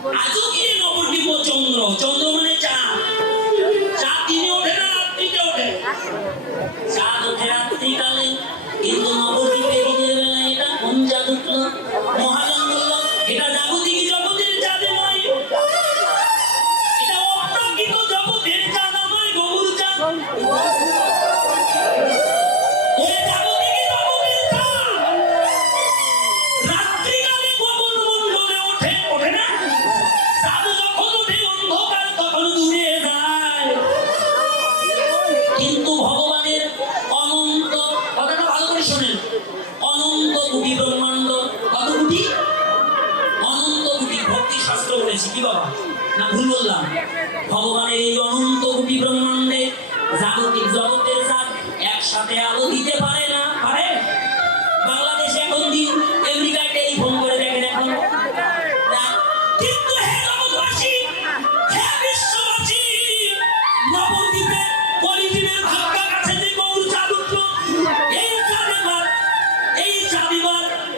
আজও কি নবদ্বীপ চন্দ্র, চন্দ্র মানে চাঁদ, চাঁদ দিনে ওঠে না রাত্রিতে ওঠে, চাঁদ ওঠে রাত্রিকালে, কিন্তু নবদ্বীপে দিনের বেলায় এটা কোন চাঁদ উঠল? মহাজন বলল এটা জাগতিক জগতের চাঁদ নয়, এটা অপ্রাকৃত জগতের চাঁদ, আমায় গৌর চাঁদ। কিন্তু ভগবানের অনন্ত, কথাটা ভালো করে শোনেন, অনন্ত কোটি ব্রহ্মাণ্ড, কত কোটি? অনন্ত কোটি। ভক্তি শাস্ত্র বলেছি কি বাবা, না ভুল বললাম? ভগবানের এই অনন্ত কোটি ব্রহ্মাণ্ডে জাগতিক জগতের সাথে একসাথে আলো দিতে